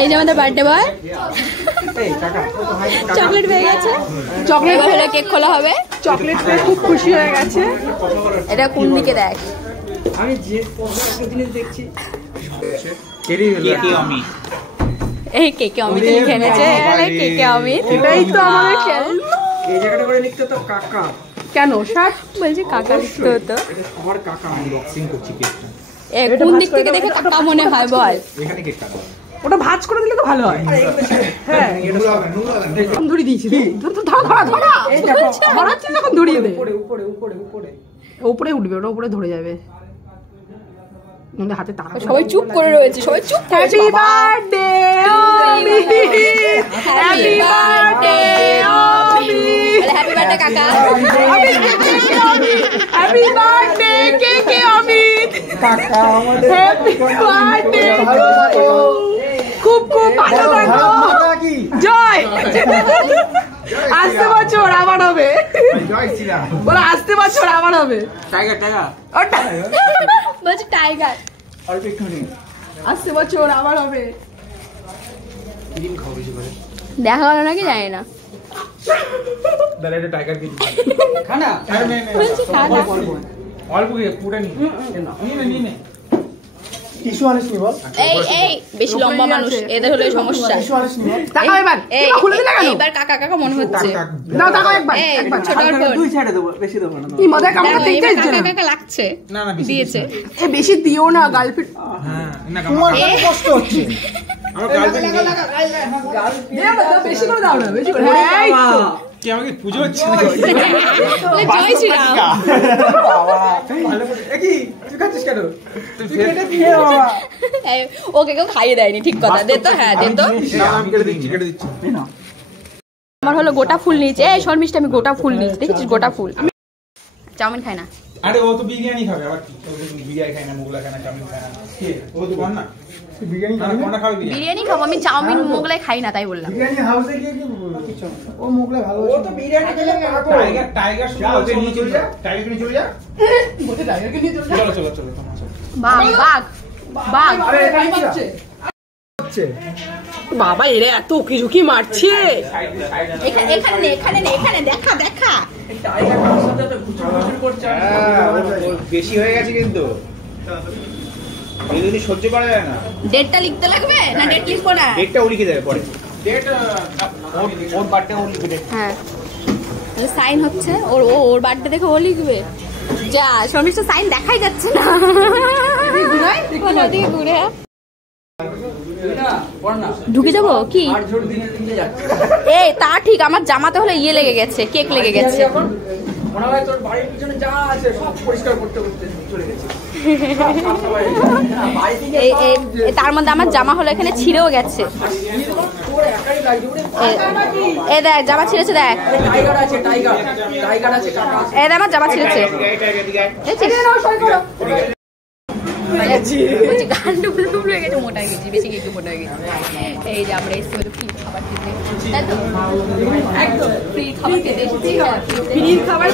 এই যে আমাদের বার্থডে বয় চকলেট পেয়ে গেছে। চকলেট হলে কেক খোলা হবে। চকলেট পেয়ে খুব খুশি হয়ে গেছে। এটা কোন দিকে দেখ? আমি যে জিনিস দেখছি এই কেকে অমিত লিখে এনেছে। কেকে অমিত, এটাই তো আমাদের চ্যানেল। এই জায়গাটা করে লিখতে তো কাকা কেন শার্ট বলছি কাকা লিখতে হতো। সবার কাকা আনবক্সিং করছি কেকটা। কোন দিক থেকে দেখে কাকা মনে হয় বল? এখানে কেকটা ওটা ভাঁজ করে দিলে তো ভালো হয়। হ্যাঁ ধরে দিয়েছি। ধরাচ্ছি যখন ধরিয়ে দে। উপরে উঠবে, ওটা উপরে ধরে যাবে। হাতে তারা সবাই চুপ করে রয়েছে, সবাই চুপ। Happy birthday Amit, happy birthday Amit, happy birthday কাকা, হ্যাপি বার্থডে কেকে অমিত, কাকা আমাদের হ্যাপি বার্থডে। খুব খুব ভালো থাকো। জয়। আসতে বছর আবার হবে। বলো আসতে বছর আবার হবে। টাইগার টাইগার ওটা বলছি টাইগার। অল্প একটু নেই। আসতে বছর আবার হবে। ক্রিম খাও বেশি করে। দেখা গেল নাকি জানি না। দাঁড়া এটা টাইগার কি খানা? বলছি খানা অল্প কি পুরো নি নে টিস্যু আনিস নি বল। এই বেশি লম্বা মানুষ, এদের হলো সমস্যা। টিস্যু আনিস নি তাকাও এবার। খুলে দিলে কেন? এইবার কাকা কাকা মনে হচ্ছে। না তাকাও একবার। একবার ছোট বোন দুই সাইডে দেব, বেশি দেব না। কি মজা কামড়া দেখতে কাকা ইচ্ছে না। কাকা লাগছে। না না দিয়েছে। এ বেশি দিও না গার্লফ্রেন্ড। হ্যাঁ না তোমার কষ্ট হচ্ছে। আমার গার্লফ্রেন্ড বেশি করে দাও না, বেশি করে। এই তো কি আমাকে পুজো হচ্ছে নাকি? জয় শ্রীরাম। বাবা ভালো করে কি তুই খাচ্ছিস কেন? তুই কেটে দিয়ে বাবা। ওকে কেউ খাইয়ে দেয়নি, ঠিক কথা। দে তো, হ্যাঁ দে তো। আমি কেটে দিচ্ছি না। আমার হলো গোটা ফুল নিয়েছে। এই শর্মিষ্ঠা, আমি গোটা ফুল নিয়েছি, দেখেছিস? গোটা ফুল। চাউমিন খাই না। আরে ও তো বিরিয়ানি খাবে আবার কি? ও বিরিয়ানি খায় না, মোগলাই খায় না, চাউমিন খায় না। ও তো বল না বিরিয়ানি খাবে না, খাবে বিরিয়ানি। বিরিয়ানি খাবো আমি, চাউমিন মোগলাই খাই না, তাই বললাম। বিরিয়ানি হাউসে গিয়ে কি কিছু ও মোগলাই ভালো। ও তো বিরিয়ানি খেলে টাইগার টাইগার শুনে ওকে নিয়ে চলে যা। টাইগার নিয়ে চলে যা। বলতে টাইগারকে নিয়ে চলে চলো চলো চলো। বাঘ বাঘ বাঘ। আরে এখানে কি হচ্ছে? বাবা এরা এত উকি ঝুঁকি মারছে। এখানে এখানে এখানে এখানে দেখা দেখা। টাইগার কার সাথে তো ঘুরঘুর করছে। বেশি হয়ে গেছে কিন্তু। এই যদি সহ্য করা যায় না। ডেটটা লিখতে লাগবে না? ডেট লিখবো না? ডেটটা ও লিখে দেবে পরে। ডেট ওর বার্থডে ও লিখবে ডেট। হ্যাঁ তাহলে সাইন হচ্ছে ওর, ওর বার্থডে দেখে ও লিখবে। যা শর্মিষ্ঠা সাইন দেখাই যাচ্ছে না। ওদিকে ঘুরে ঢুকে যাবো কি? এই তা ঠিক, আমার জামাতে হলে ইয়ে লেগে গেছে, কেক লেগে গেছে। তোর বাড়ির পিছনে যা আছে সব পরিষ্কার করতে করতে চলে গেছে। তার মধ্যে আমার জামা হলো এখানে ছিঁড়েও গেছে। এই দেখ জামা ছিঁড়েছে, দেখ এই দেখ আমার জামা ছিঁড়েছে। গান ডুবলে ডুবলে গেছে, মোটা গেছি, বেশি একটু মোটা গেছি। এই যে আমরা এসেছি ফ্রি খাবার খেতে, তাই তো? একদম ফ্রি খাবার খেতে এসেছি। ফ্রি খাবার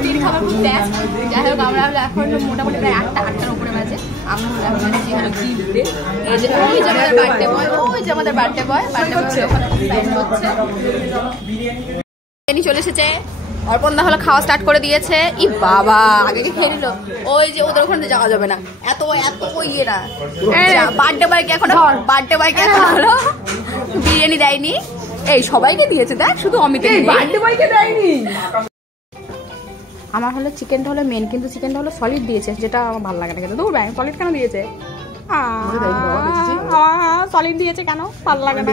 ফ্রি খাবার খুব টেস্ট। যাই হোক আমরা হলো এখন মোটামুটি প্রায় 8টার উপরে বাজে। আমরা হলো এখন যাচ্ছি হলো গিফটে। এই যে ওই যে আমাদের বার্থডে বয়, ওই যে আমাদের বার্থডে বয়, বার্থডে বয় ওখানে সাইন হচ্ছে। বিরিয়ানি চলে এসেছে। অর্পণদা হলো খাওয়া স্টার্ট করে দিয়েছে। ই বাবা আগে খেয়ে নিল। ওই যে ওদের ওখানে যাওয়া যাবে না, এত এত ইয়ে না। বার্থডে বয়কে এখন বার্থডে বয়কে হলো বিরিয়ানি দেয়নি। এই সবাইকে দিয়েছে, দেখ শুধু অমিত বার্থডে বয়কে দেয়নি। আমার হলো চিকেনটা হলো মেন, কিন্তু চিকেনটা হলো সলিড দিয়েছে, যেটা আমার ভালো লাগে না। কিন্তু দূর ব্যাং সলিড কেন দিয়েছে? সলিড দিয়েছে কেন? ভালো লাগে না।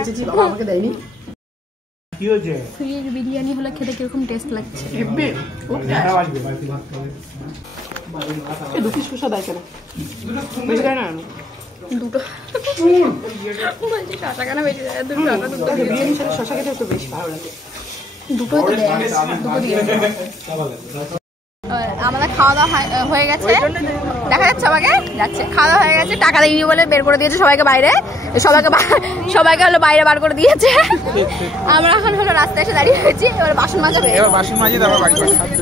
আমাকে দেয়নি। কি হয়েছে? ফ্রিজ বিরিয়ানি হলো খেতে কিরকম টেস্ট লাগছে? দুটো শসা দেয় কেন? বেশি দেয় না দুটো বলছি শসা কেন বেশি দেয়? দুটো বিরিয়ানির সাথে শসা খেতে একটু বেশি ভালো লাগে। দুটোই তো দেয়, দুটো দিয়ে। আমাদের খাওয়া দাওয়া হয়ে গেছে, দেখা যাচ্ছে আমাকে যাচ্ছে। খাওয়া দাওয়া হয়ে গেছে, টাকা দিইনি বলে বের করে দিয়েছে সবাইকে বাইরে। সবাইকে হলো বাইরে বার করে দিয়েছে। আমরা এখন হলো রাস্তায় এসে দাঁড়িয়ে হয়েছি। এবার বাসন মাজাবে,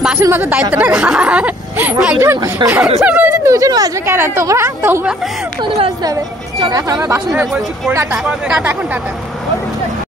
বাসন মাজার দায়িত্বটা একজন বলছে দুজন বাজবে কেন? তোমরা তোমরা তোমাদের বাজতে হবে। চলো এখন আমরা বাসন মাজবো। টাটা টাটা, এখন টাটা।